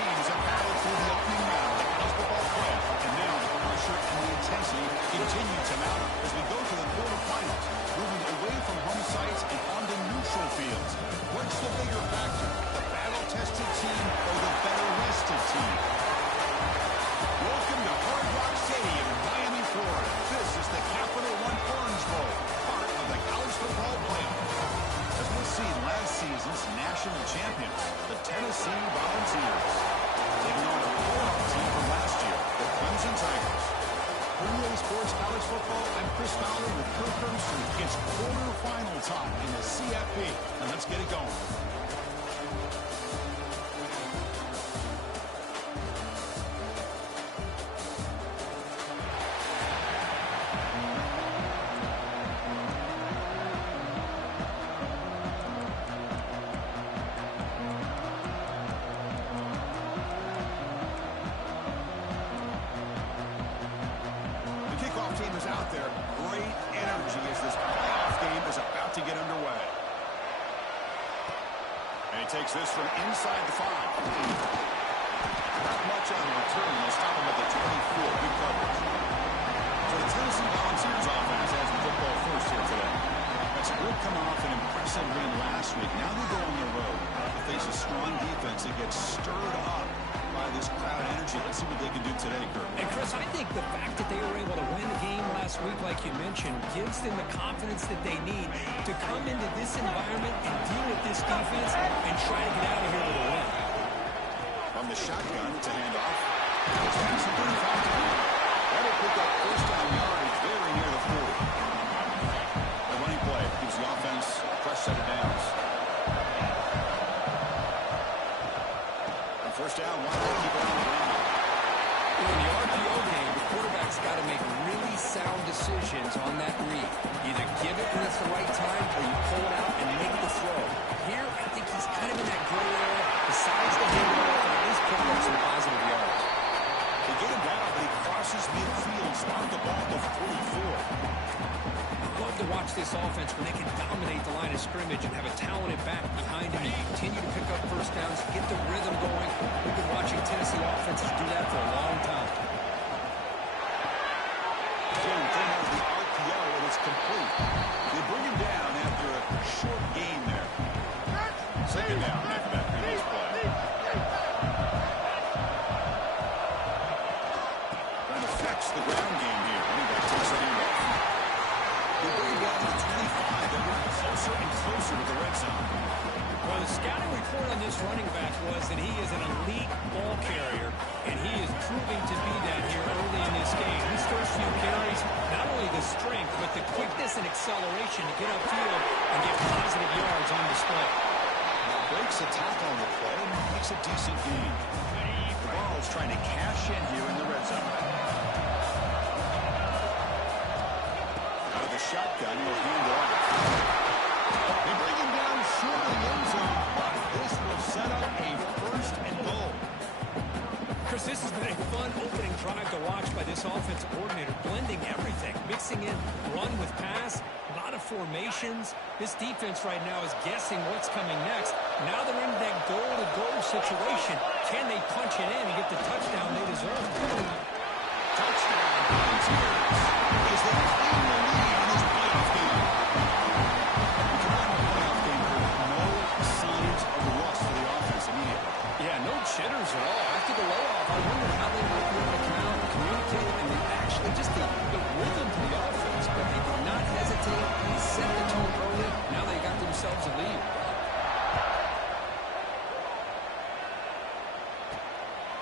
teams have battled through the opening round of the college football playoff, and now the pressure and the intensity continue to mount as we go to the quarterfinals, moving away from home sites and onto neutral fields. What's the bigger factor, the battle-tested team or the better-rested team? Welcome to Hard Rock Stadium in Miami, Florida. This is the Capital One Orange Bowl, part of the college football playoff. As we'll see, last season's national champions, the Tennessee Volunteers, taking on a playoff team from last year, the Clemson Tigers. For EA Sports College Football, I'm Chris Fowler with Kirk Herbstreit. It's quarterfinal time in the CFB, and let's get it going. Team is out there. Great energy as this playoff game is about to get underway. And he takes this from inside the 5. Not much on the return. They'll stop him at the 24. Good coverage. So the Tennessee Volunteers offense has the football first here today. That's a group coming off an impressive win last week. Now they go on the road to face a strong defense that gets stirred up by this crowd energy. Let's see what they can do today, Kurt. And Chris, I think the fact that they were able to win the game last week, like you mentioned, gives them the confidence that they need to come into this environment and deal with this defense and try to get out of here with a win. From the shotgun to hand off. It's passing 35 to 1. That'll pick up first down yardage very near the 40. The running play gives the offense a fresh set of downs. On first down, one way to keep it on the ground. In the RPO game, the quarterback's got to make really sound decisions on that read. Either give it when it's the right time or you pull it out and make the throw. Here, I think he's kind of in that gray area, besides the handoff, and at least pick up some positive yards. They get him down, but he crosses midfield, start the ball to 44. Love to watch this offense when they can dominate the line of scrimmage and have a talented back behind them and continue to pick up first downs, get the rhythm going. We've been watching Tennessee offenses do that for a long time. Again, they have the RPO, and it's complete. They bring him down after a short gain there. Second down after that previous play. Trying to fetch the ground game here. Running back takes the handoff. They bring him down to the 25. They're getting closer and closer to the red zone. Well, the scouting report on this running back was that he is an elite ball carrier, and he is proving to be that here early in this game. His first few carries, not only the strength, but the quickness and acceleration to get upfield and get positive yards on display. Breaks a tackle on the play and makes a decent gain. The ball is trying to cash in here in the red zone. Out of the shotgun, he'll hand it off. They bring him down short of the end zone, but this will set up a first and goal. Chris, this has been a fun opening drive to watch by this offensive coordinator, blending everything, mixing in run with pass, a lot of formations. This defense right now is guessing what's coming next. Now they're into that goal-to-goal situation. Can they punch it in and get the touchdown they deserve? Touchdown, Volunteers, as they claim the lead in this playoff game. No signs of rust for the offense immediately. Yeah, no jitters at all. After the layoff, I wondered how they might be able to come out and communicate, and they actually just the rhythm to the offense, but they did not hesitate. They set the tone early. Now they got themselves a lead.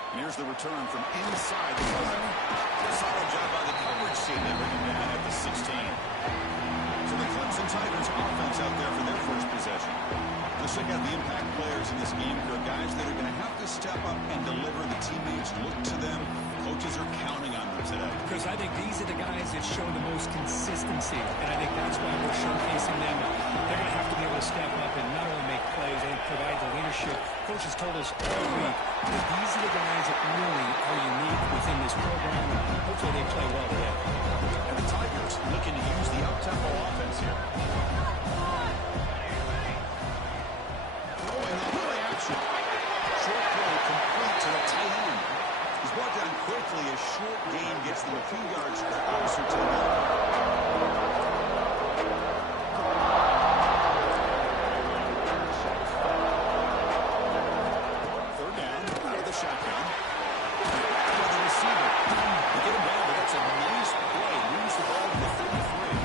And here's the return from inside the 5. Solid job by the coverage team. They bring him down at the 16. So the Clemson Tigers offense out there for their first possession. Let's check out the impact players in this game. There are guys that are going to have to step up and deliver. The teammates look to them. Coaches are counting on them today. Because I think these are the guys that show the most consistency, and I think that's why we're showcasing them. They're going to have to be able to step up and not only make plays, they provide the leadership. Coaches told us all week that these are the guys that really are unique within this program, and hopefully they play well today. And the Tigers looking to use the up-tempo offense here. Throwing the play action. Short throw complete to the a few yards closer to the middle. Third down, out of the shotgun. For the receiver. They get him down, but that's a nice play. Moves the ball to the 33.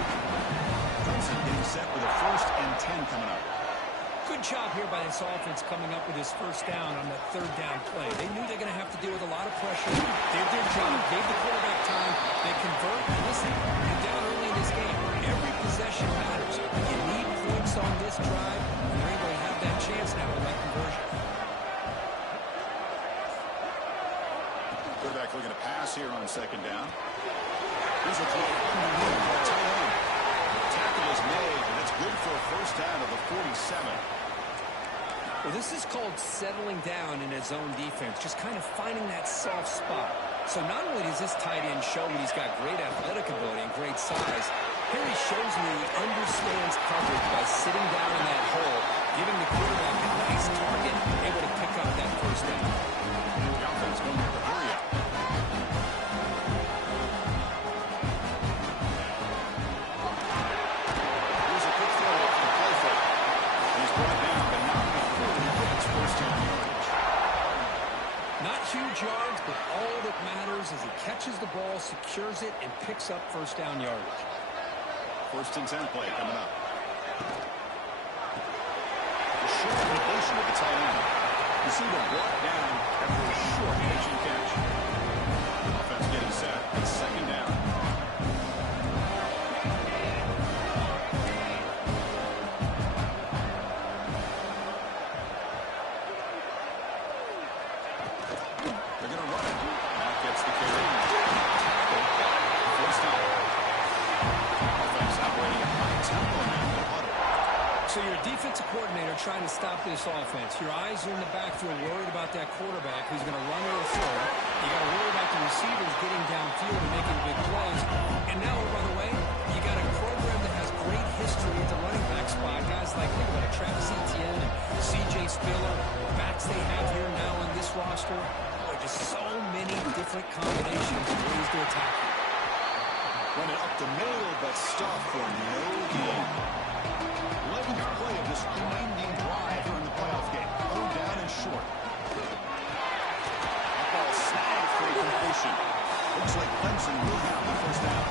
Clemson getting set with a 1st and 10 coming up. Good job here by this offense coming up with his first down on that third down play. They knew they're going to have to deal with a lot of pressure. Did their job, gave the quarterback time. They convert. And listen, you're down early in this game. Every possession matters. You need points on this drive, and they're able to have that chance now with that conversion. Quarterback looking to pass here on 2nd down. Here's a throw underneath the tight end. The tackle is made, and it's good for a 1st down of the 47. Well, this is called settling down in his own defense, just kind of finding that soft spot. So not only does this tight end show that he's got great athletic ability and great size, here he shows me he understands coverage by sitting down in that hole, giving the quarterback a nice target, able to pick up that 1st down. The offense going with the hurry up. Here's a quick throw off the play fake. He's brought down, but not before he gets 1st down yardage. Not huge yards, but all that matters is he catches the ball, secures it, and picks up 1st down yardage. 1st and 10 play coming up. The short completion of the tight end. Receiver brought down after a short pitching catch. Offense getting set. It's 2nd down. They're going to run it. That gets the carry. 1st down. Offense operating at high tempo now in the huddle. So you're a defensive coordinator trying to stop this offense. Your eyes are in the backfield worried about that quarterback who's going to run or throw. You got to worry about the receivers getting downfield and making big plays. And now, by the way, you got a program that has great history at the running back spot. Guys like, think about it, Travis Etienne and C.J. Spiller, backs they have here now on this roster. Boy, just so many different combinations of ways to attack you. Run it up the middle, but stopped for no gain. 11th play of this winding drive here in the playoff game. 3rd down and short. That ball snagged for a completion. Looks like Clemson will have the 1st down.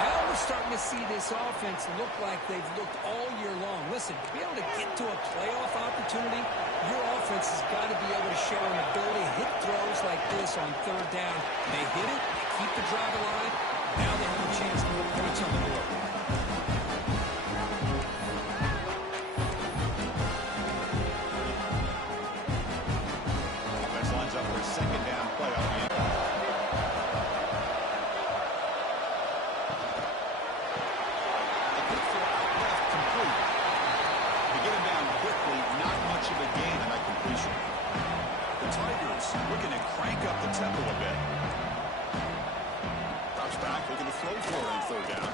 Now we're starting to see this offense look like they've looked all year long. Listen, to be able to get to a playoff opportunity, your offense has got to be able to show an ability to hit throws like this on 3rd down. They hit it, they keep the drive alive. Now they have a chance to put points on the board. Offense lines up for a 2nd down play on the end. A quick throw out left complete. To get him down quickly, not much of a gain in that completion. The Tigers looking to crank up the tempo a bit. Drops back, looking to throw for it on 3rd down.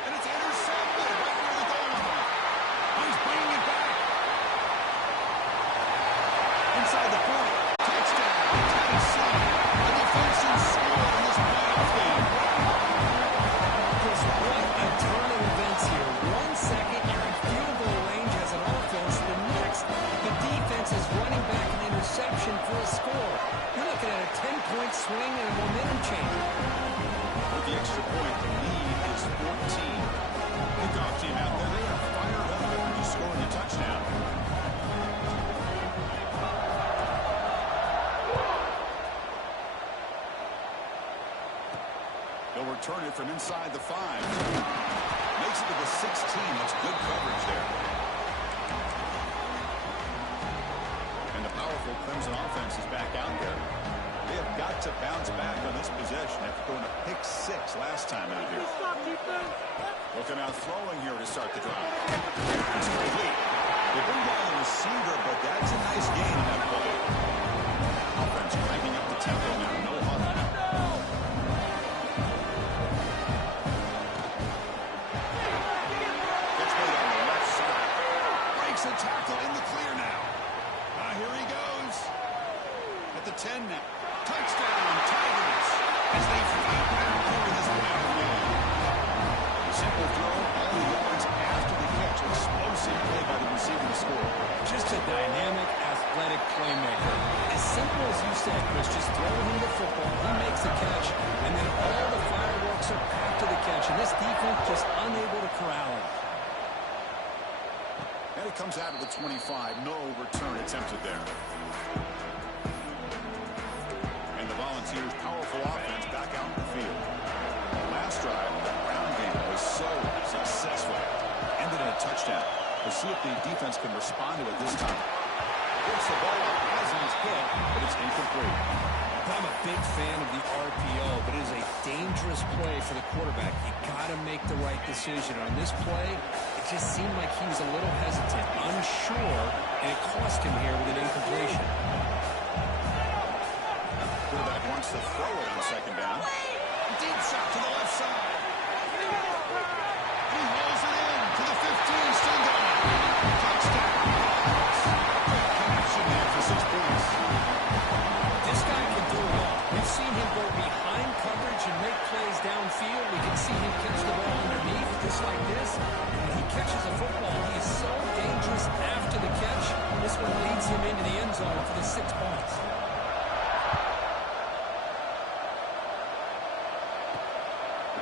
And it's intercepted right near the goal line. He's bringing it back. Inside the point. Touchdown, Tennessee. A defensive score in this playoff game. Chris, what a turn of events here. 1 second, you're in field goal range as an offense. The next, the defense is running back an interception for a score. You're looking at a 10-point swing and a momentum change. With the extra point, the lead is 14. Kickoff team out there, they are fired up after just scoring a touchdown. They'll return it from inside the 5. Makes it to the 16. That's good coverage there. And the powerful Clemson offense is back out there. They have got to bounce back on this possession after going a pick 6 last time out here. Looking out throwing here to start the drive. It's complete. They bring down the receiver, but that's a nice gain in that play. Offense cranking up the tempo now. No huddle. Gets played on the left side. Breaks a tackle in the clear now. Here he goes. At the 10 now. Touchdown, Tigers, as they fight back over this playoff game. Simple throw, all the yards after the catch. Explosive play by the receiver to score. Just a dynamic, athletic playmaker. As simple as you said, Chris, just throw him the football, he makes the catch, and then all the fireworks are after the catch, and this defense just unable to corral him. And it comes out of the 25. No return attempted there. And the Volunteers' powerful offense back out in the field. Last drive, the ground game was so successful. Ended in a touchdown. We'll see if the defense can respond to it this time. Puts the ball up as he's hit, but it's incomplete. I'm a big fan of the RPO, but it is a dangerous play for the quarterback. You got to make the right decision. On this play, it just seemed like he was a little hesitant, unsure, and it cost him here with an incompletion. Quarterback wants to throw it on second down. Deep shot to the left side. He rolls it in to the 15, still going. Touchdown. Great connection there for 6 points. This guy can do it all. We've seen him go behind coverage and make plays downfield. We can see him catch the ball underneath just like this. When he catches a football, he is so dangerous after the catch. This one leads him into the end zone for the 6 points.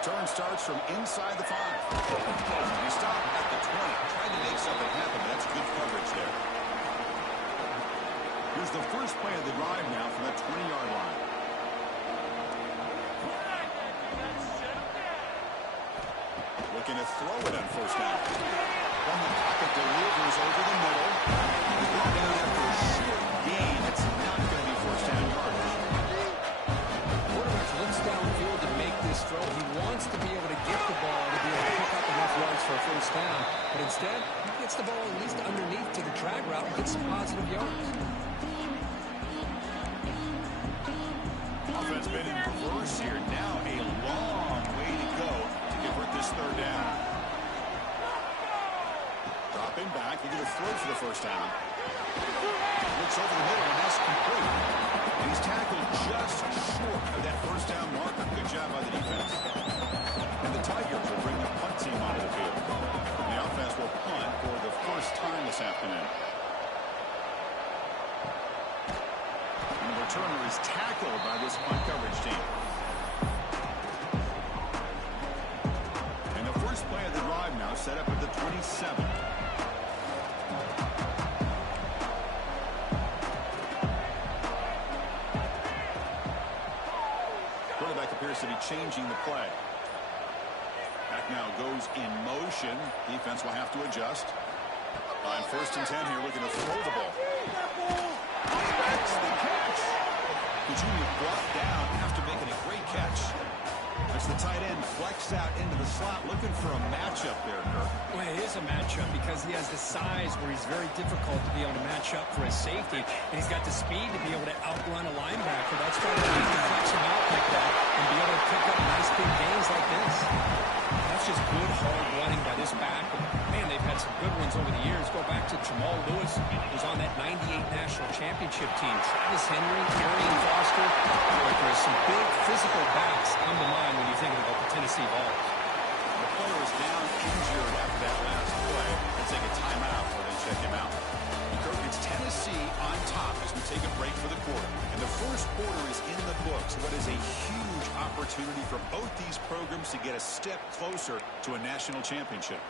Return starts from inside the 5. They stop at the 20. Trying to make something happen. That's good coverage there. Here's the first play of the drive now from the 20-yard line. Looking to throw it on first down. From the pocket, delivers over the middle. He's brought down after a short gain. It's not going to be first down yardage. Quarterback looks downfield to make this throw. He wants to be able to get the ball to be able to pick up enough yards for a first down. But instead, he gets the ball at least underneath to the drag route and gets some positive yards. Offense been in reverse here. Now a long way to go to convert this third down. Dropping back. They're going to throw for the first down. Looks over the middle, and that's complete. And he's tackled just short of that first down marker. Good job by the defense. And the Tigers will bring the punt team onto the field. And the offense will punt for the first time this afternoon. And the returner is tackled by this punt coverage team. And the first play of the drive now set up at the 27. Quarterback appears to be changing the play. Back now goes in motion. Defense will have to adjust. On first and 10 here, looking to throw the ball. Makes the catch. Kajuni brought down after making a great catch. As the tight end flexed out into the slot, looking for a matchup there, Kirk. Well, it is a matchup because he has the size where he's very difficult to be able to match up for his safety, and he's got the speed to be able to outrun a linebacker. That's why they have to flex him out like that and be able to pick up nice big gains like this. That's just good, hard running by this back. Man, they've had some good ones over the years. Go back to Jamal Lewis, who's on that 98 National Championship team. Travis Henry, Arian Foster. There's some big physical backs come to mind when you're thinking about the Tennessee Vols. The player is down injured after that last play. They'll take a timeout before they check him out. Kirk, it's Tennessee on top as we take a break for the quarter. And the first quarter is in the books. What is a huge opportunity for both these programs to get a step closer to a national championship.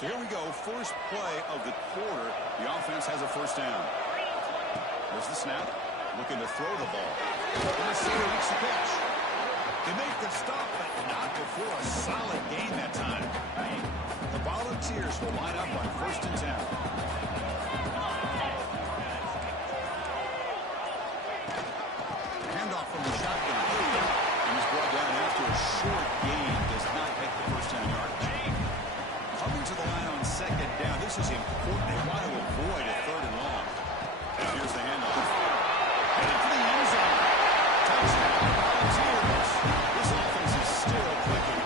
So here we go. First play of the quarter. The offense has a first down. There's the snap. Looking to throw the ball. And the center reaches the pitch. They make the stop, but not before a solid gain that time. The Volunteers will line up on first and 10. Handoff from the shotgun. And he's brought down after a short gain. Does not make the first down yardage. Coming to the line on second down. This is important. They want to avoid a third and long. And here's the handoff. Headed for the end zone. Touchdown. Volunteers. This offense is still clicking.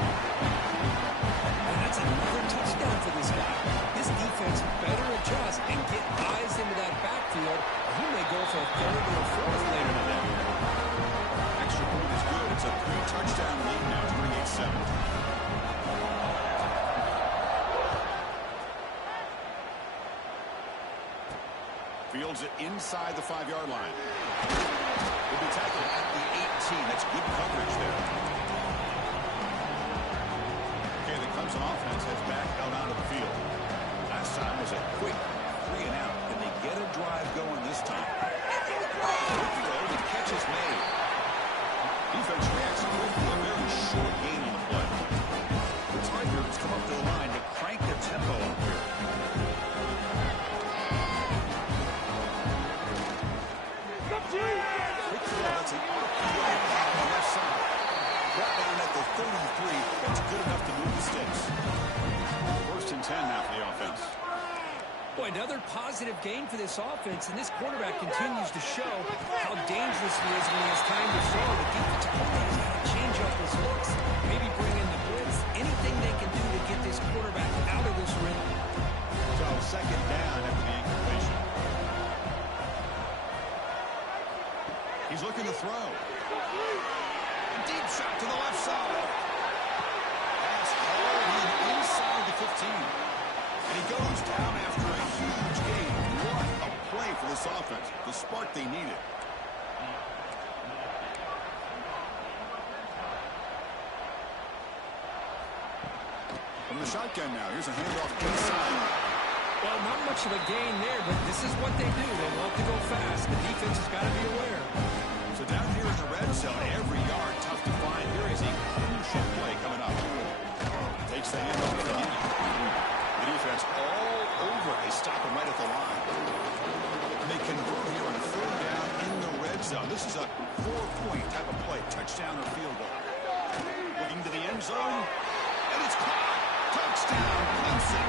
And that's another touchdown for this guy. His defense better adjust and get eyes into that backfield. He may go for a third or a fourth later today. Extra point is good. It's a 3-touchdown lead now, 28-7. Fields it inside the 5-yard line. Will be tackled at the 18. That's good coverage there. Okay, the Clemson offense heads back out onto the field. Last time was a quick 3-and-out. Can they get a drive going this time? Good throw, the catch is made. Defense reacts quickly. A very short gain on the play. The Tigers come up to the line to crank the tempo up here. That's an RPO on the left side. Brought down at the 33. That's good enough to move the sticks. 1st and 10 now for the offense. Boy, another positive gain for this offense, and this quarterback continues to show how dangerous he is when he has time to throw. The defensive coordinator's got to change up his looks, maybe bring in the blitz, anything they can do to get this quarterback out of this rhythm. So 2nd down after the incompletion. He's looking to throw. A deep shot to the left side. Pass hauled inside the 15. And he goes down after a huge gain. What a play for this offense. The spark they needed. From the shotgun now. Here's a handoff inside. Well, not much of a gain there, but this is what they do. They love to go fast. The defense has got to be aware. So down here in the red zone, every yard tough to find. Here is a crucial play coming up. Takes the handoff again. The defense all over. They stop him right at the line. And they convert here on 3rd down in the red zone. This is a 4-point type of play. Touchdown or field goal. Looking to the end zone. And it's caught. Touchdown, Clemson.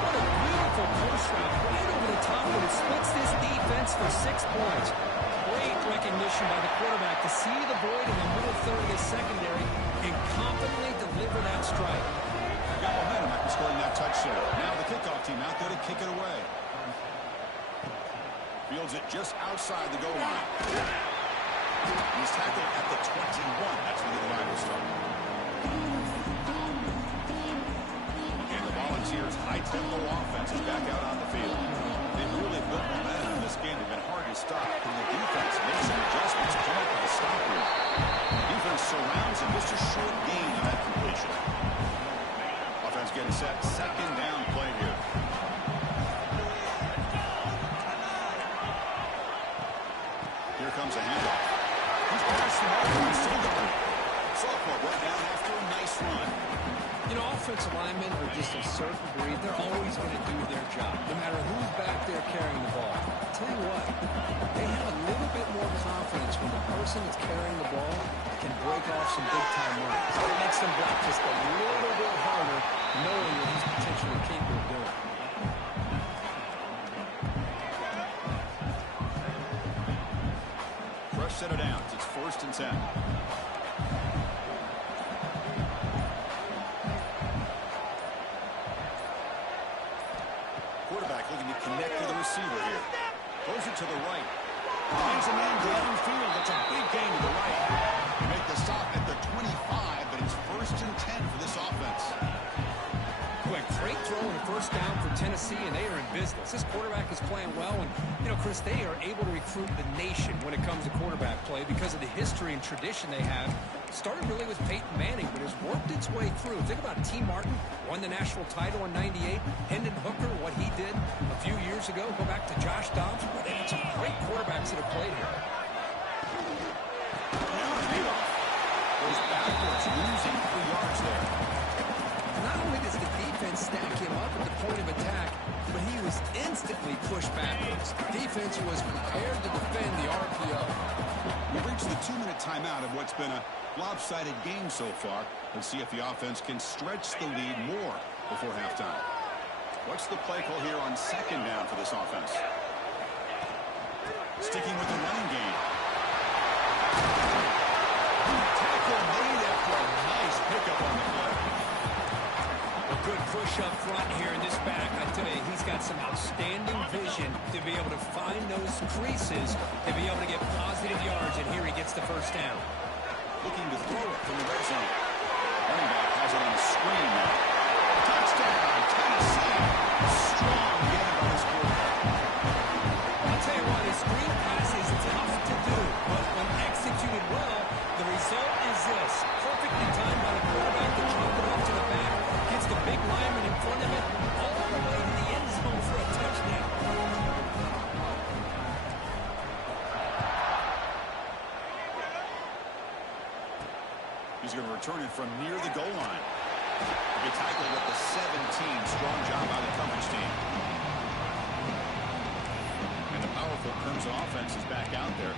What a beautiful post route right over the top, but it splits this defense for 6 points. Great recognition by the quarterback to see the void in the middle third of the secondary and confidently deliver that strike. Got momentum after scoring that touchdown. Now the kickoff team out there to kick it away. Fields it just outside the goal line. He's tackled at the 21. That's where the drive will start. And the Volunteers' high-tempo offense is back out on the field. They've really built momentum in this game. They've been hard to stop. And the defense made some adjustments to come up with a stop here. Defense surrounds him. Just a short gain on that completion. Offense getting set. 2nd down play here. Here comes a handoff. He's passed the ball. He's still going. Sophomore brought down after a nice run. You know, offensive linemen are just a certain breed. They're always going to do their job, no matter who's back there carrying the ball. I'll tell you what, they have a little bit more confidence when the person that's carrying the ball can break off some big-time runs. It makes them block just a little bit harder, knowing what he's potentially capable of doing. Fresh set of downs. It's 1st and 10. Quarterback looking to connect to the receiver here. Throws it to the right. Finds a man downfield. That's a big gain to the right. They make the stop at the 25, but it's 1st and 10 for this offense. Quick, great throw and a 1st down for Tennessee, and they are in business. This quarterback is playing well, and, you know, Chris, they are able to recruit the nation when it comes to quarterback play because of the history and tradition they have. It started really with Peyton Manning, but has worked its way through. Think about T. Martin, won the national title in '98. Hendon Hooker, what he did a few years ago. Go back to Josh Dobbs. Well, they had some great quarterbacks that have played here. Now handoff goes backwards, losing 3 yards there. Not only does the defense stack him up at the point of attack, but he was instantly pushed backwards. The defense was prepared to defend the RPO. We've reached the 2-minute timeout of what's been a lopsided game so far. Let's see if the offense can stretch the lead more before halftime. What's the play call here on 2nd down for this offense? Sticking with the running game. Tackle made after a nice pickup on the play. A good push up front here in this back. I tell you, he's got some outstanding vision to be able to find those creases, to be able to get positive yards, and here he gets the first down. Looking to throw it from the red zone. Running back has it on a screen now. Touchdown, Tennessee. Strong game by this quarterback. I'll tell you what, a screen pass is tough to do, but when executed well, the result is this. Perfectly timed by the quarterback to drop it off to the back, gets the big lineman in front of it, all the way to the end zone for a touchdown. He's going to return it from near the goal line. He tackled at the 17. Strong job by the coverage team. And the powerful Clemson offense is back out there.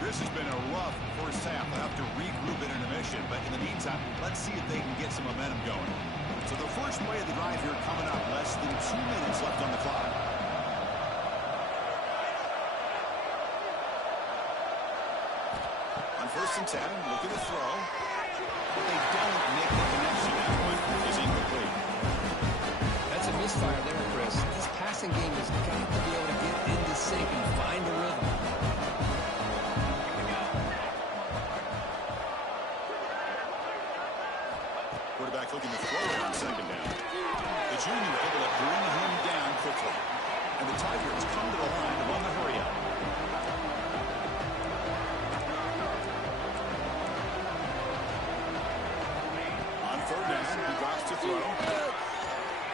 This has been a rough first half. They'll have to regroup at intermission. But in the meantime, let's see if they can get some momentum going. So the first play of the drive here coming up. Less than 2 minutes left on the clock. On 1st and 10, looking to throw. But they don't make the connection. That one is incomplete. That's a misfire there, Chris. This passing game has got to be able to get into sync and find a rhythm. Quarterback looking to throw it on 2nd down. The junior able to bring him down quickly. And the Tigers come to the line to run the hurry up. On 3rd down, he drops to throw.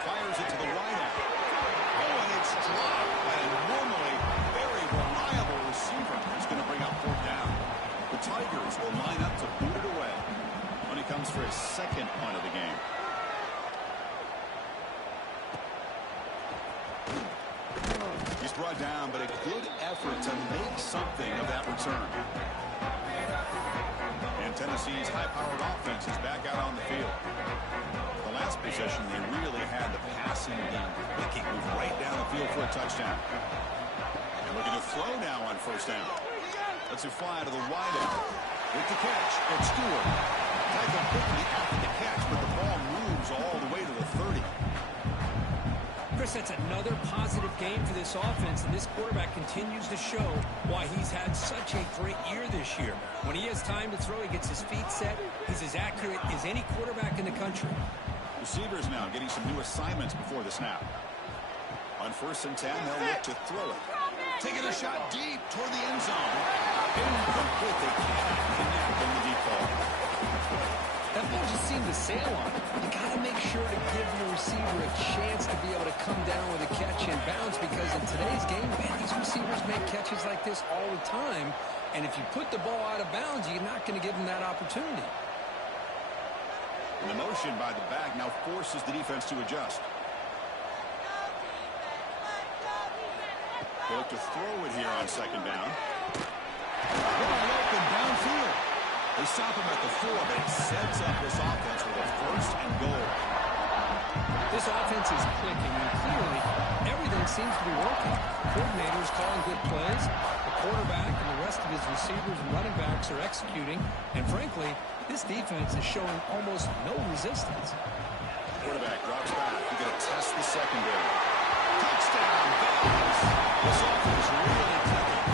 Fires it to the wideout. Oh, and it's dropped by a normally very reliable receiver. He's going to bring up 4th down. The Tigers will line up to boot it away. When he comes for his 2nd punt of the game. He's brought down, but a good effort to make something of that return. And Tennessee's high-powered offense is back out on the field. The last possession, they really had the passing game clicking, moved right down the field for a touchdown. And looking to throw now on 1st down. Let's it fly to the wideout. With the catch, it's Stewart. Tackled quickly after the catch, but the ball moves all the way to the 30. Chris, that's another positive game for this offense, and this quarterback continues to show why he's had such a great year this year. When he has time to throw, he gets his feet set. He's as accurate as any quarterback in the country. Receivers now getting some new assignments before the snap. On 1st and 10, they'll look to throw it. Taking a shot deep toward the end zone. Incomplete. They cannot connect in the deep ball. That ball just seemed to sail on it. You got to make sure to give the receiver a chance to be able to come down with a catch and bounce, because in today's game, man, these receivers make catches like this all the time. And if you put the ball out of bounds, you're not going to give them that opportunity. And the motion by the back now forces the defense to adjust. They look to throw it here on 2nd down. Wide open downfield. They stop him at the 4, but it sets up this offense with a 1st and goal. This offense is clicking, and clearly everything seems to be working. Coordinators calling good plays. The quarterback and the rest of his receivers and running backs are executing. And frankly, this defense is showing almost no resistance. Quarterback drops back. He's going to test the secondary. Touchdown, Bills. This offense really clicking.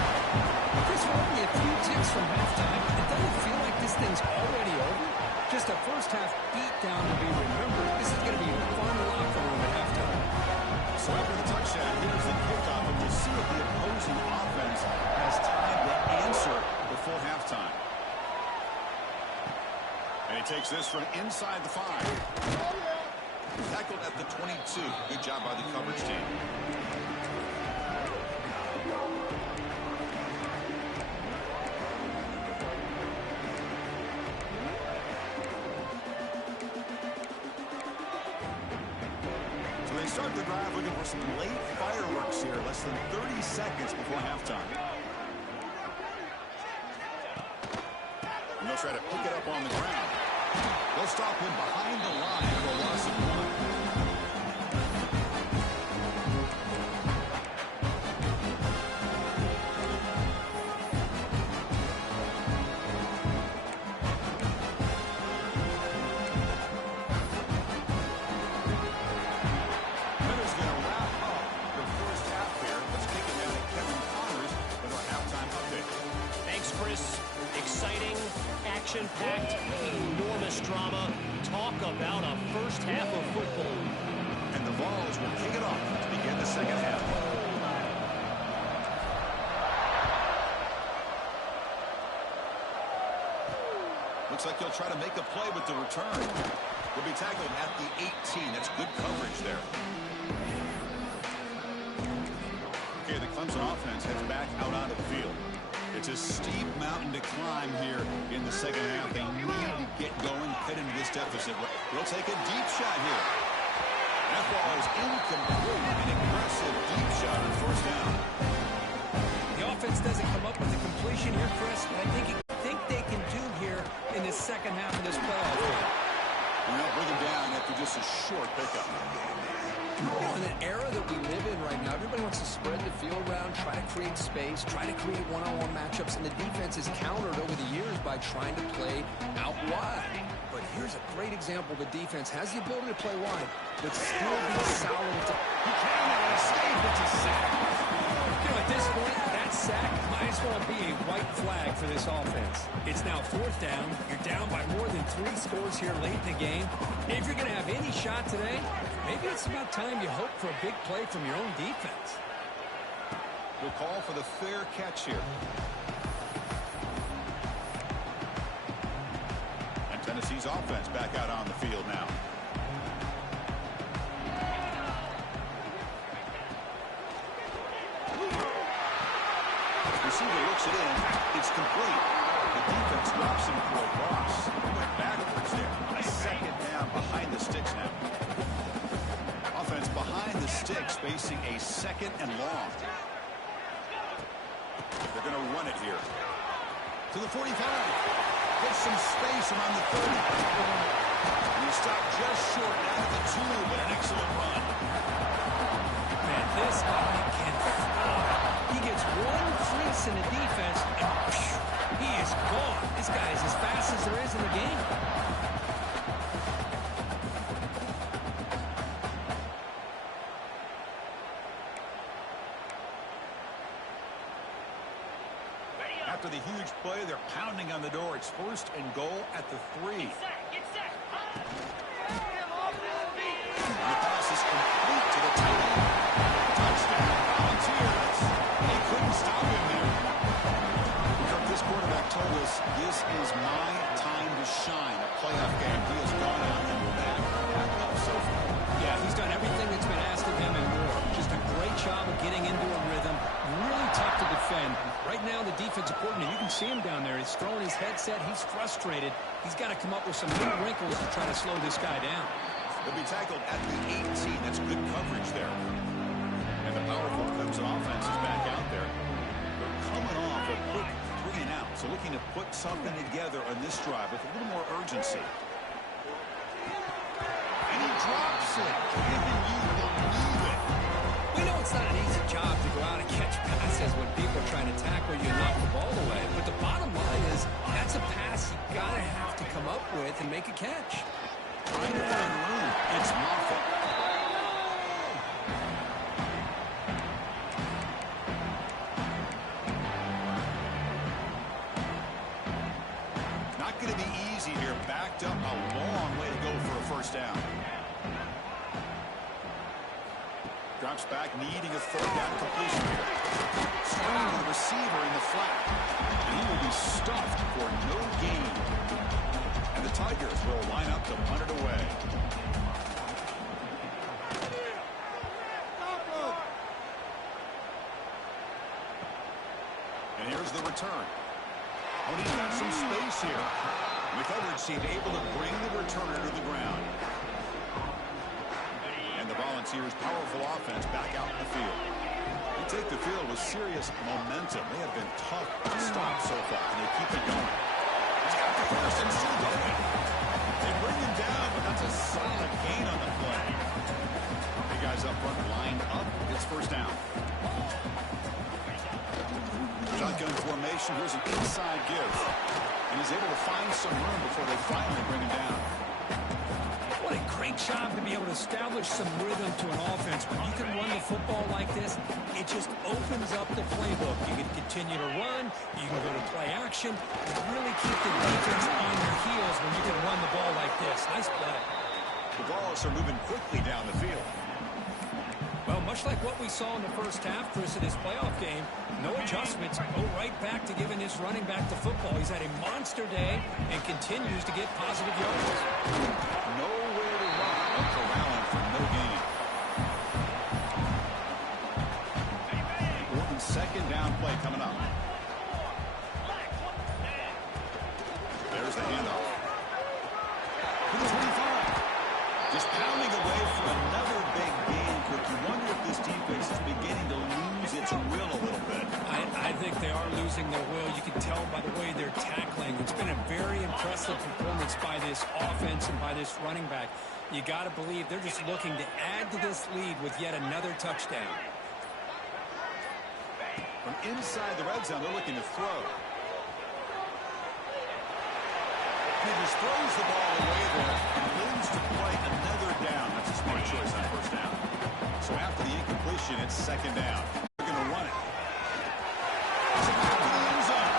Chris, we're only a few ticks from halftime. It doesn't feel like this thing's already over. Just a first-half beatdown to be remembered. This is going to be a fun locker room at halftime. So after the touchdown, here's the kickoff, and we'll see if the opposing offense has time to answer before halftime. And he takes this from inside the 5. Tackled at the 22. Good job by the coverage team. So they start the drive looking for some late fireworks here. Less than 30 seconds before halftime. And they'll try to pick it up on the ground. They'll stop him behind the line for a loss of 1. action-packed, enormous drama. Talk about a first half of football. And the Vols will kick it off to begin the second half. Looks like he'll try to make a play with the return. He'll be tackled at the 18. That's good coverage there. Okay, the Clemson offense heads back out onto the field. It's a steep mountain to climb here in the second half. They need to get going, cut into this deficit. They'll take a deep shot here. That ball is incomplete. An aggressive deep shot on first down. The offense doesn't come up with the completion here, Chris, but I think they can do here in the second half of this playoff game. And they'll bring him down after just a short pickup. You know, in an era that we live in right now, everybody wants to spread the field around, try to create space, try to create one-on-one matchups, and the defense is countered over the years by trying to play out wide. But here's a great example. The defense has the ability to play wide, but still be solid. He can escape. It's a sack. You know, at this point, that sack might as well be a white flag for this offense. It's now fourth down. You're down by more than 3 scores here late in the game. If you're going to have any shot today, maybe it's about time you hope for a big play from your own defense. We'll call for the fair catch here. And Tennessee's offense back out on the field now. Receiver looks it in. It's complete. The defense drops him for a loss. He went backwards there. A second down behind the sticks now. Offense behind the sticks facing a second and long. They're going to run it here. To the 45. Gets some space around the 30. And he stopped just short down at the 2, but an excellent run. Man, this guy can fly. He gets one crease in the defense, and he is gone. This guy is as fast as there is in the game. After the huge play, they're pounding on the door. It's first and goal at the 3. Get set. The pass is complete to the tight end. Touchdown, Volunteers. They couldn't stop him there. Kirk, this quarterback told us this is my time to shine. A playoff game. He has gone out and back up so far. Yeah, he's done everything that's been asked of him and more. Just a great job of getting into a rhythm. Really tough to defend. Right now, the defensive coordinator, you can see him down there. He's throwing his headset. He's frustrated. He's got to come up with some new wrinkles to try to slow this guy down. He'll be tackled at the 18. That's good coverage there. And the powerful Clemson offense is back out there. They're coming off a quick 3 and out. So looking to put something together on this drive with a little more urgency. And he drops it. Can you believe it? We know it's not an easy job to go out and catch passes when people are trying to tackle you and knock the ball away. But the bottom line is that's a pass you got to have to come up with and make a catch. Right in room. It's Moffitt. Not going to be easy here. Backed up a long way to go for a first down. Drops back, needing a third down completion here. Screen to the receiver in the flat. And he will be stuffed for no gain. And the Tigers will line up to punt it away. And here's the return. Oh, he's got some space here. The coverage team able to bring the returner to the ground. And the Volunteers' powerful offense back out in the field. They take the field with serious momentum. They have been tough to stop so far, and they keep it going. He's got the first and still going. They bring him down, but that's a solid gain on the play. The guys up front lined up. It's first down. Shotgun formation. Here's an inside give. And he's able to find some room before they finally bring him down. What a great job to be able to establish some rhythm to an offense. When you can run the football like this, it just opens up the playbook. You can continue to run, you can go to play action, and really keep the defense on their heels when you can run the ball like this. Nice play. The balls are moving quickly down the field. Well, much like what we saw in the first half, Chris, in this playoff game, no adjustments, go right back to giving his running back the football. He's had a monster day and continues to get positive yards. Nowhere to run until Allen for no gain. Orton's second down play coming up. There's the handoff. To the 25. Just pounding away for another big gain. You wonder if this defense is beginning to lose its will a little bit. I think they are losing their will. You can tell by the way they're tackling. It's been a very impressive performance by this offense and by this running back. You got to believe they're just looking to add to this lead with yet another touchdown. From inside the red zone, they're looking to throw. He just throws the ball away there and moves to play another down. That's a smart choice on first down. So after the incompletion, it's second down. They're going to run it. It's back to the end zone.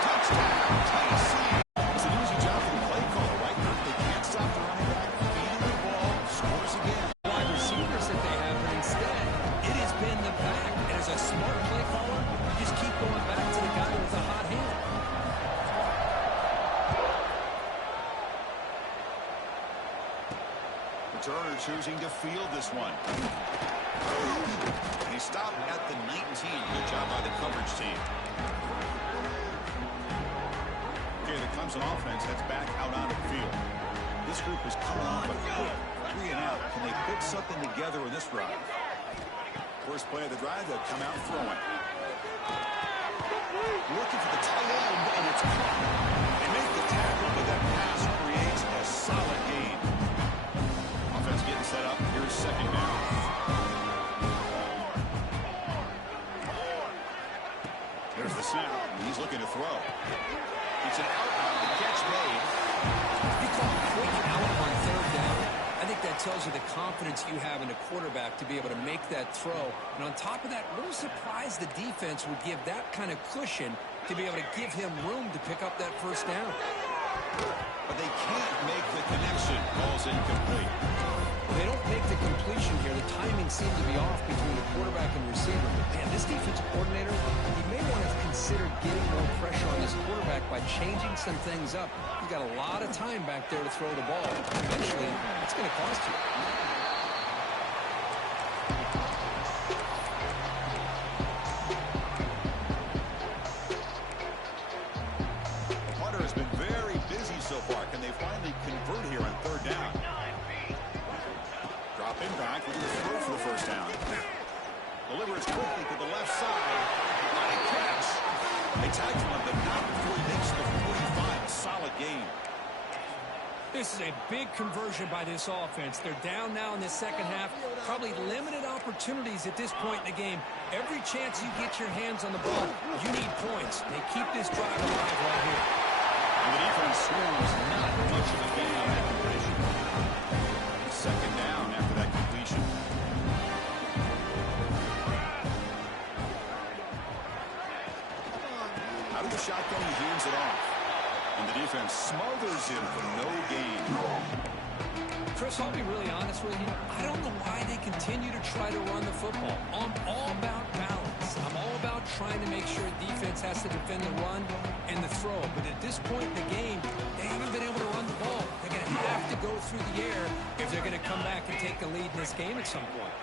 Touchdown, Tennessee. It's an easy job for the play caller, right? They can't stop the running back. Feeding the ball, scores again. Wide receivers that they have, but instead, it has been the back. And as a smart play caller, you just keep going back to the guy with the hot hand. Turner choosing to field this one. And he stopped at the 19. Good job by the coverage team. Okay, the Clemson offense heads back out onto the field. This group is coming off a quick 3 and out. Can they put something together in this drive? First play of the drive, they'll come out throwing. Looking for the tight end, and it's caught. They make the tackle, but that pass creates a solid gain. Offense getting set up. Here's second down. There's the snap. He's looking to throw. It's an out. The catch made. You call it quick out on third down. I think that tells you the confidence you have in a quarterback to be able to make that throw. And on top of that, a little surprised the defense would give that kind of cushion to be able to give him room to pick up that first down. But they can't make the connection. Ball's incomplete. Well, they don't make the completion here. The timing seemed to be off between the quarterback and receiver. But, man, this defensive coordinator, he may want to consider getting more pressure on this quarterback by changing some things up. He's got a lot of time back there to throw the ball. Eventually, it's going to cost you. Has been very busy so far. Can they finally convert here on third down? Drop in back. We're going to throw for the first down. Delivers quickly to the left side. Not a catch. They tagged him, but not before he makes the 45. Solid game. This is a big conversion by this offense. They're down now in the second half. Probably limited opportunities at this point in the game. Every chance you get your hands on the ball, you need points. They keep this drive alive right here. And the defense scores not much of a gain on that completion. Second down after that completion. Out of the shotgun, he hands it off. And the defense smothers him for no gain. Chris, I'll be really honest with you. I don't know why they continue to try to run the football. I'm all about balance. I'm all about trying to make sure defense has to defend the run and the throw. But at this point in the game, they haven't been able to run the ball. They're going to have to go through the air if they're going to come back and take a lead in this game at some point.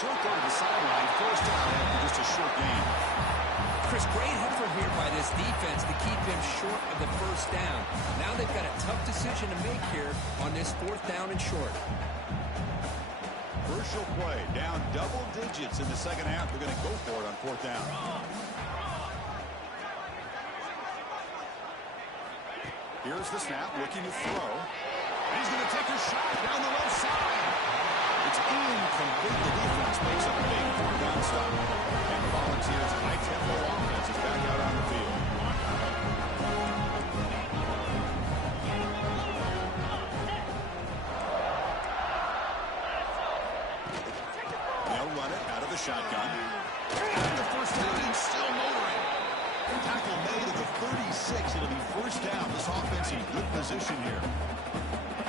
Short down to the sideline, first down after just a short gain. Chris, great effort here by this defense to keep him short of the first down. Now they've got a tough decision to make here on this fourth down and short. Crucial play, down double digits in the second half. They're going to go for it on fourth down. Here's the snap, looking to throw. And he's going to take a shot down the left side. It's incomplete. The defense makes a big fourth down stop. And the Volunteers' high-tempo offense is back out on the field. run it out of the shotgun. And the first down and still motoring. Tackle made at the 36. It'll be first down. This offense in good position here.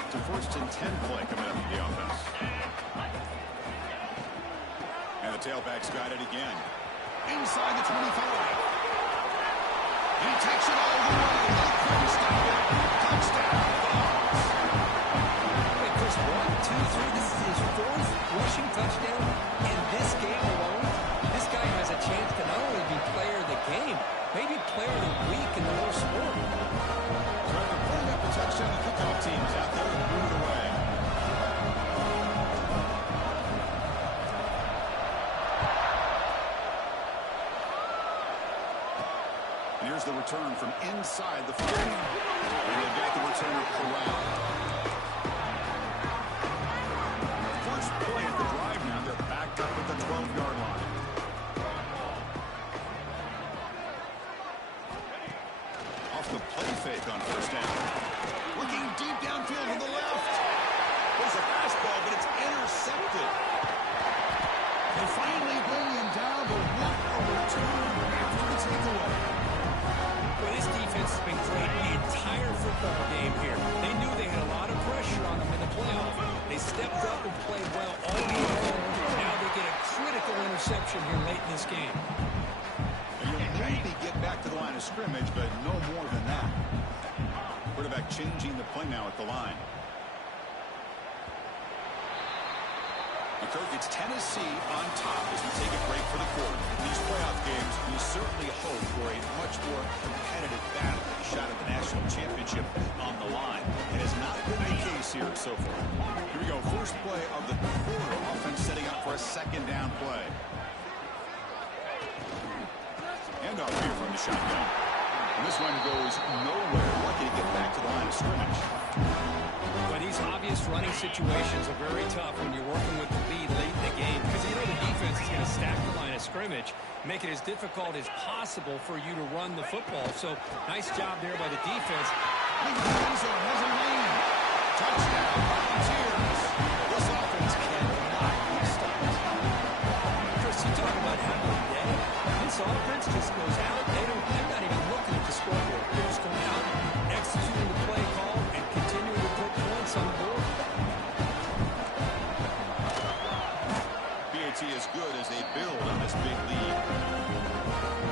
It's a 1st and 10 play coming up for the offense. And the tailback's got it again. Inside the 25. He takes it all the way. They couldn't stop it. Touchdown. Wait, Chris, 1, 2, 3. This is his 4th rushing touchdown in this game alone. This guy has a chance to not only be player of the game, maybe player of the week in the whole sport. So after putting up a touchdown, the kickoff team is out there and moving away. And here's the return from inside the 40. And they've got the returner corralled. First play of the drive now. They're backed up at the 12-yard line. Off the play fake on first down. Looking deep downfield to the left. There's a fastball, but it's intercepted. They finally bring him down, but what a return after the takeaway. Well, this defense has been great the entire football game here. They knew they had a lot of pressure on them in the playoff. They stepped up and played well all game long. Now they get a critical interception here late in this game. You'll maybe get back to the line of scrimmage, but no more than that. Quarterback changing the play now at the line. Kirk, it's Tennessee on top as we take a break for the quarter. In these playoff games, we certainly hope for a much more competitive battle. A shot at the national championship on the line. It has not been the case here so far. Here we go. First play of the quarter. Offense setting up for a second down play. Handoff here from the shotgun. And this one goes nowhere. Lucky to get back to the line of scrimmage. But these obvious running situations are very tough when you're working with the lead late in the game because you know the defense is going to stack the line of scrimmage, make it as difficult as possible for you to run the football. So nice job there by the defense. Touchdown, Volunteers. This offense cannot be stopped. Chris, you talk about having a day. This offense just goes out. They're not even looking at the scoreboard. They're just going out, executing the play call, and continuing to put points on the board. BAT is good as they build on this big lead.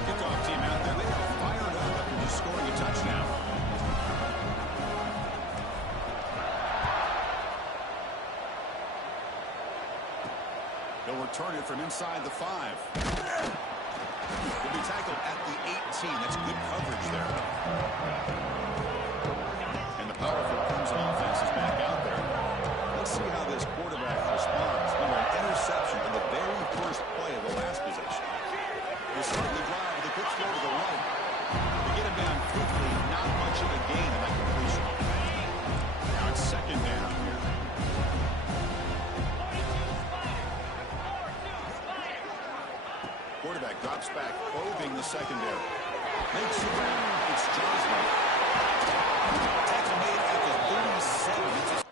Kickoff team out there. They are fired up after just scoring a touchdown. They'll return it from inside the 5. Will be tackled at the 18. That's good coverage there. And the powerful Clemson offense is back out there. Let's see how this quarterback responds. Number an interception in the very first play of the last possession. They start the drive with a quick throw to the right. They get him down quickly. Not much of a gain in that completion. Now it's second down here. Quarterback drops back, probing the secondary. Makes it down. It's Josman. Tackle made at the 37.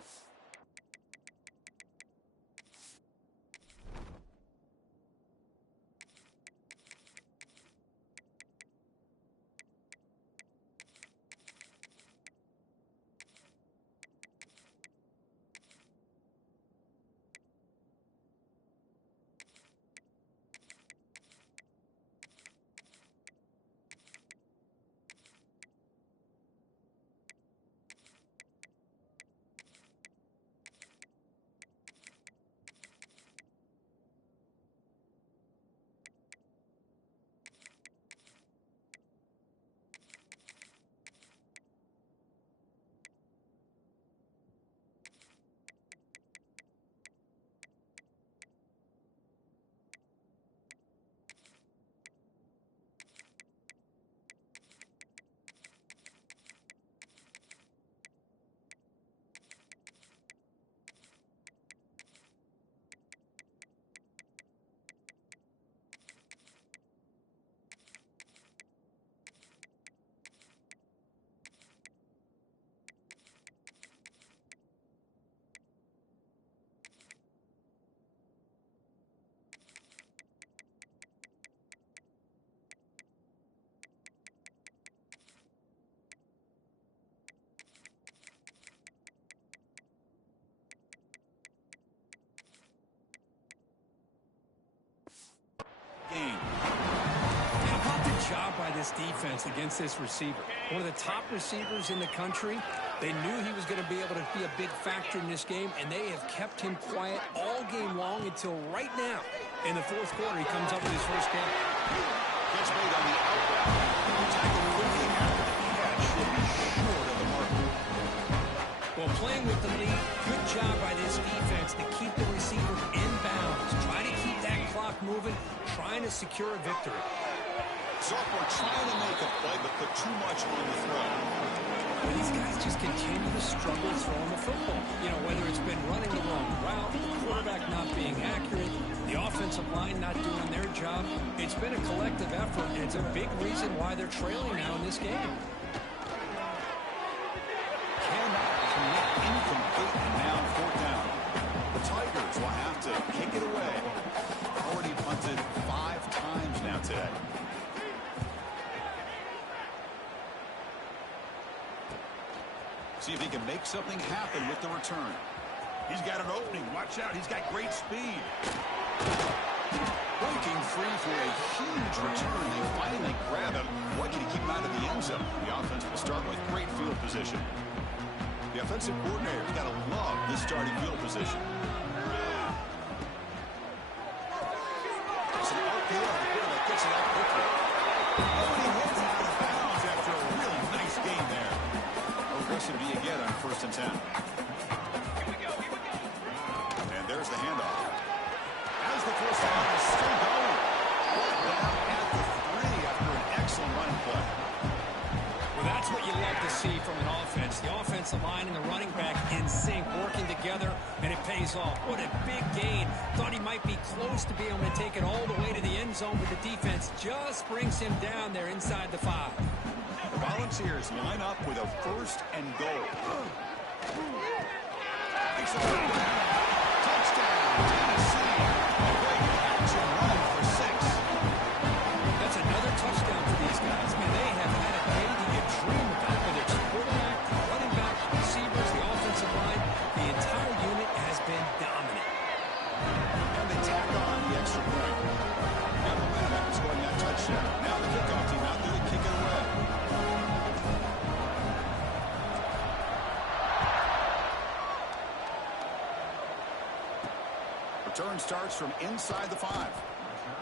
game. How about the job by this defense against this receiver? One of the top receivers in the country. They knew he was going to be able to be a big factor in this game, and they have kept him quiet all game long until right now. In the fourth quarter, he comes up with his first down. Gets made on the outbound. The tackle quickly after the catch will be short of the marker. Well, playing with the lead, good job by this defense to keep the receiver in bounds. Try to keep that clock moving, trying to secure a victory. Sophomore trying to make a play, but put too much on the throw. Well, these guys just continue to struggle throwing the football. You know, whether it's been running the wrong route, the quarterback not being accurate, the offensive line not doing their job. It's been a collective effort, and it's a big reason why they're trailing now in this game. Cannot commit, incomplete, and now fourth down. The Tigers will have to kick it away. Already punted 5 times now today. See if he can make something happen with the return. He's got an opening. Watch out. He's got great speed. Breaking free for a huge return. They finally grab him. Lucky to keep him out of the end zone. The offense will start with great field position. The offensive coordinator's got to love this starting field position. It's an RPO. The quarterback gets it out quickly. Oh, and he heads out of bounds after a really nice game there. Aggressive be again on 1st and 10. And there's the handoff. As the first down is still going. Brought down at the 3 after an excellent running play. Well, that's what you love to see from an offense. The offensive line and the running back in sync, working together, and it pays off. What a big gain. Thought he might be close to being able to take it all the way to the end zone, but the defense just brings him down there inside the 5. The Volunteers line up with a 1st and goal. Touchdown, Tennessee. A great catch and run for 6. That's another touchdown for these guys. I mean, they have had a day that you dream about, whether it's quarterback, running back, receivers, the offensive line. The entire unit has been dominant. And they tack on the extra point. Got momentum after scoring that touchdown. Now the kickoff team out there to kick it away. Return starts from inside the 5.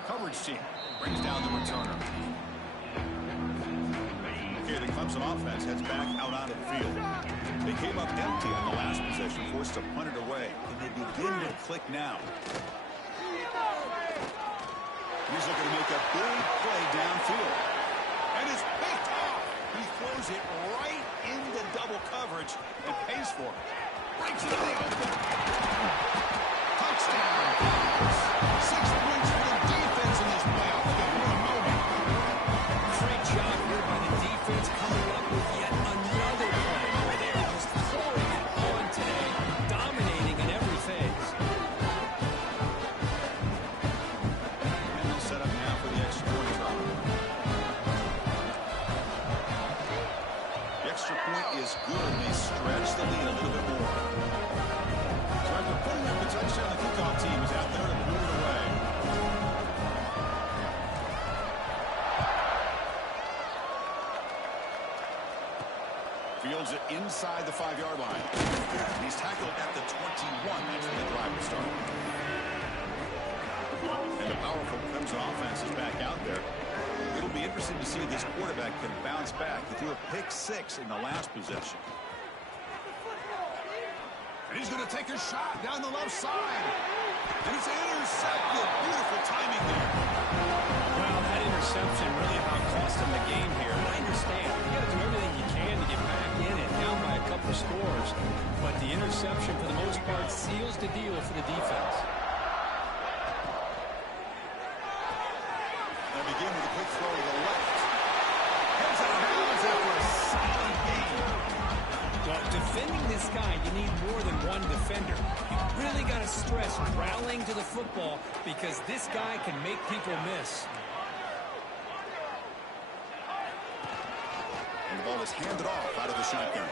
Coverage team brings down the returner. Okay, the Clemson offense heads back out onto the field. They came up empty on the last possession, forced to punt it away. And they begin to click now. He's looking to make a big play downfield. And it's picked off. He throws it right into double coverage and pays for it. Breaks it in the open. Touchdown. 6 points for the defense in this playoff game. What a moment. Great job here by the defense coming up with yet another play where they are just pouring it on today, dominating in every phase. And they'll set up now for the extra point try. The extra point is good, and they stretch the lead a little bit more. So after putting up the touchdown, the kickoff team is out there to move it away. Fields it inside the 5-yard line. He's tackled at the 21. That's when the drive will start. And the powerful Clemson offense is back out there. It'll be interesting to see if this quarterback can bounce back. He threw a pick 6 in the last possession. And he's going to take a shot down the left side. And it's intercepted. Beautiful timing there. Well, that interception really about cost him the game here. And I understand. You got to do everything you can to get back in it, down by a couple scores. But the interception, for the most part, seals the deal for the defense. They begin with a quick throw to the left. Heads out of bounds after a solid game. Well, defending this guy, you need more than one defender. You really got to stress rallying to the football because this guy can make people miss. And the ball is handed off out of the shotgun.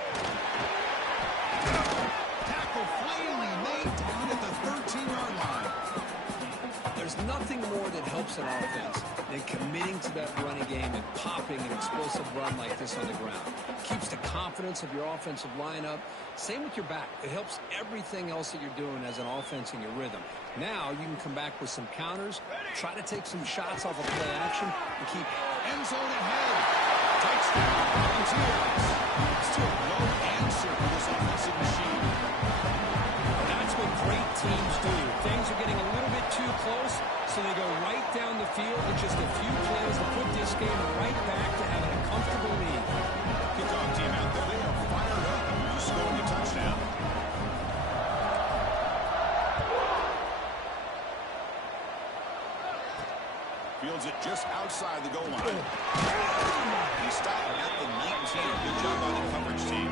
Tackle finally made down at the 13-yard line. There's nothing more that helps an offense than committing to that running game and popping an explosive run like this on the ground. Keeps the confidence of your offensive lineup. Same with your back. It helps everything else that you're doing as an offense in your rhythm. Now you can come back with some counters, try to take some shots off of play action, and keep end zone ahead. Touchdown, Volunteers. Still no answer for this offensive machine. That's what great teams do. Things are getting a little bit too close, so they go right down the field with just a few plays to put this game right back to having a comfortable lead. Kickoff team out there, they are fired up. Just scoring a touchdown. Fields it just outside the goal line. He stopped at the 19. Good job by the coverage team.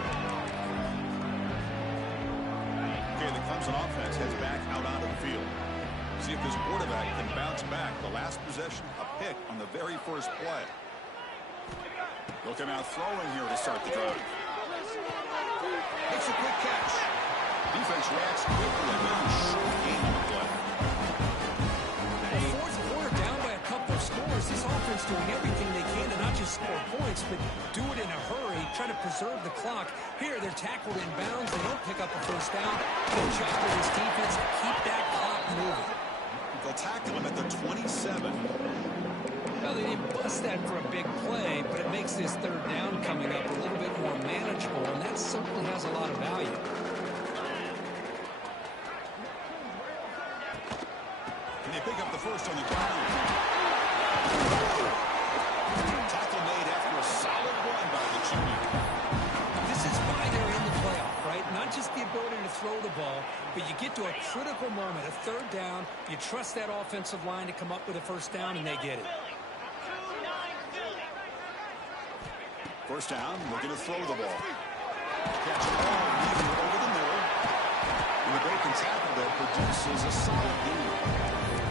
Okay, the Clemson offense heads back out onto the field. See if this quarterback can bounce back. The last possession, a pick on the very first play. They'll come out throwing here to start the drive. Makes a quick catch. Defense reacts quickly. A very short game on the play. Fourth quarter down by a couple of scores. This offense doing everything they can to not just score points, but do it in a hurry, try to preserve the clock. Here, they're tackled in bounds. They don't pick up a first down. Good job with this defense to keep that clock moving. They'll tackle him at the 27. Well, they didn't bust that for a big play, but it makes this third down coming up a little bit more manageable, and that certainly has a lot of value. Can they pick up the first on the ground? Tackle made after a solid run by the junior. This is why they're in the playoff, right? Not just the ability to throw the ball, but you get to a critical moment, a third down, you trust that offensive line to come up with a first down, and they get it. First down, looking to throw the ball. Catch the ball, leaving it over the middle. And the breaking tackle there produces a solid gain.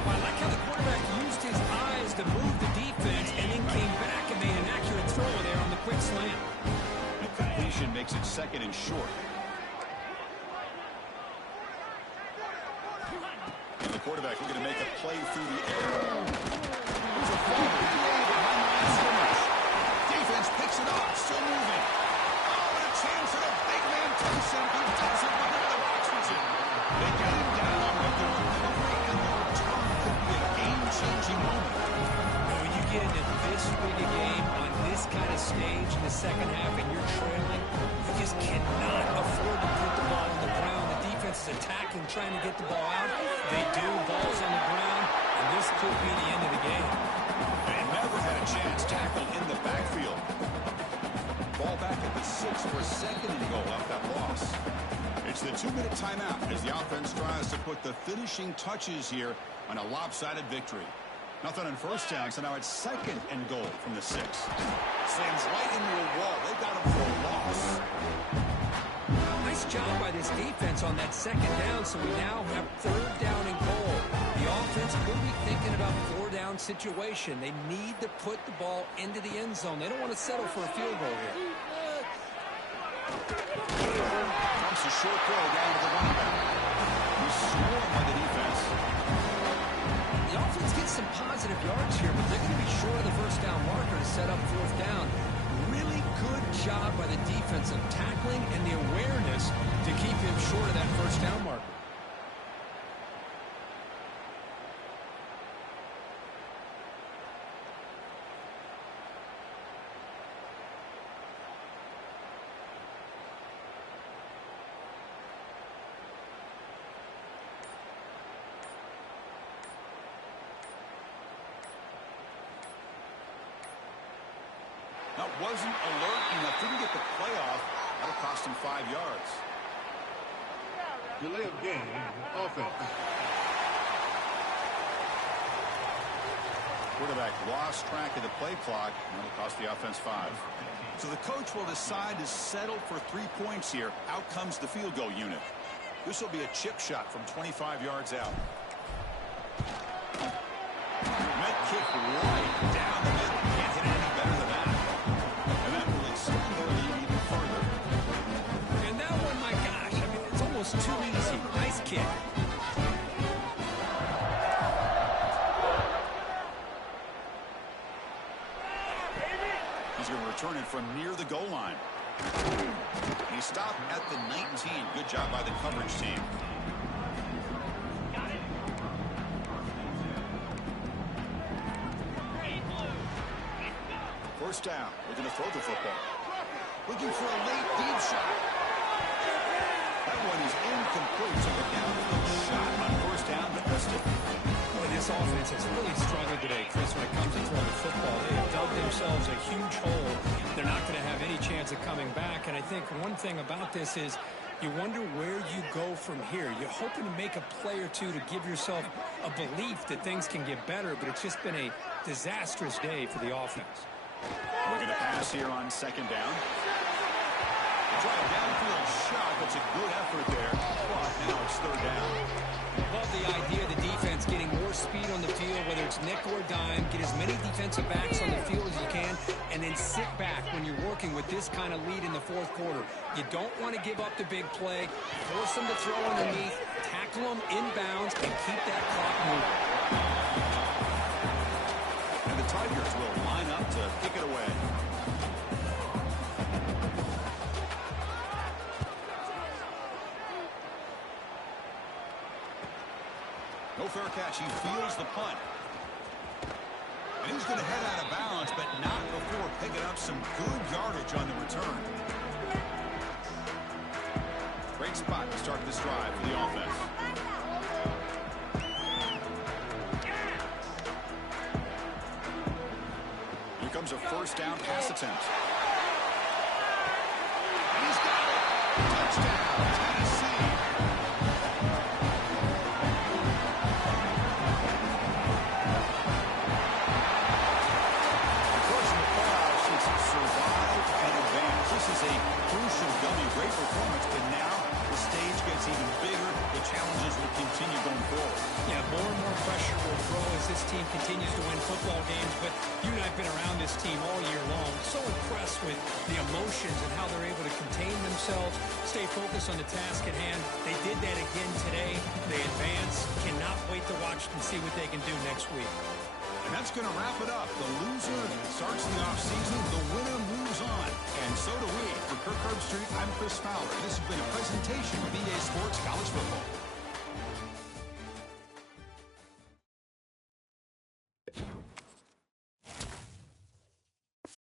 I like how the quarterback used his eyes to move the defense and then came back and made an accurate throw there on the quick slant. The completion makes it second and short. And the quarterback looking to make a play through the air. There's a ball behind the line of scrimmage. Defense picks it up, still moving. Oh, and a chance at a big man Clemson who does it right out of oxygen. They got him down, but the recovery and the return could be a game-changing moment. When you get into this big a game on this kind of stage in the second half and you're trailing, you just cannot afford to put the ball on the ground. The defense is attacking, trying to get the ball out. They do, balls on the ground, and this could be the end of the game. They never had a chance tackled in the backfield. Ball back at the 6 for second and goal off that loss. It's the 2-minute timeout as the offense tries to put the finishing touches here on a lopsided victory. Nothing on first down, so now it's second and goal from the 6. Slams right into a wall. They got him for a loss. Nice job by this defense on that second down, so we now have third down and goal. The offense could be thinking about four-down situation. They need to put the ball into the end zone. They don't want to settle for a field goal here. Comes a short throw down to the running back. He's swarmed by the defense. The offense gets some positive yards here, but they're going to be short of the first down marker to set up fourth down. Really good job by the defense of tackling and the awareness to keep him short of that first down marker. That wasn't alert enough. Didn't get the playoff. That'll cost him 5 yards. Delay of game, offense. Quarterback lost track of the play clock. That'll cost the offense 5. So the coach will decide to settle for 3 points here. Out comes the field goal unit. This will be a chip shot from 25 yards out. Met kick right down the middle. Can't hit it any better than that. And that will extend their lead even further. And that one, my gosh, I mean, it's almost too easy. Nice kick. He's going to return it from near the goal line. He stopped at the 19. Good job by the coverage team. First down. We're going to throw the football. Looking for a late deep shot. That one is incomplete. So the downfield shot on first down, but missed it. Boy, this offense has really struggled today, Chris, when it comes to throwing the football. They have dug themselves a huge hole. They're not going to have any chance of coming back. And I think one thing about this is you wonder where you go from here. You're hoping to make a play or two to give yourself a belief that things can get better, but it's just been a disastrous day for the offense. Looking to pass here on second down. Try a downfield shot. That's a good effort there. But now it's third down. Love the idea of the defense getting more speed on the field, whether it's nickel or dime, get as many defensive backs on the field as you can, and then sit back when you're working with this kind of lead in the fourth quarter. You don't want to give up the big play. Force them to throw underneath, tackle them inbounds, and keep that clock moving. And the Tigers will line up to kick it away. No fair catch. He feels the punt. And he's going to head out of bounds, but not before picking up some good yardage on the return. Great spot to start this drive for the offense. Here comes a first down pass attempt. And he's got it. Touchdown, Tennessee. Survive and advance. This is a crucial W. Great performance, but now the stage gets even bigger. The challenges will continue going forward. Yeah, more and more pressure will grow as this team continues to win football games, but you and I have been around this team all year long. So impressed with the emotions and how they're able to contain themselves, stay focused on the task at hand. They did that again today. They advance. Cannot wait to watch and see what they can do next week. And that's going to wrap it up. The loser starts the offseason. The winner moves on. And so do we. For Kirk Herbstreit, I'm Chris Fowler. This has been a presentation of EA Sports College Football.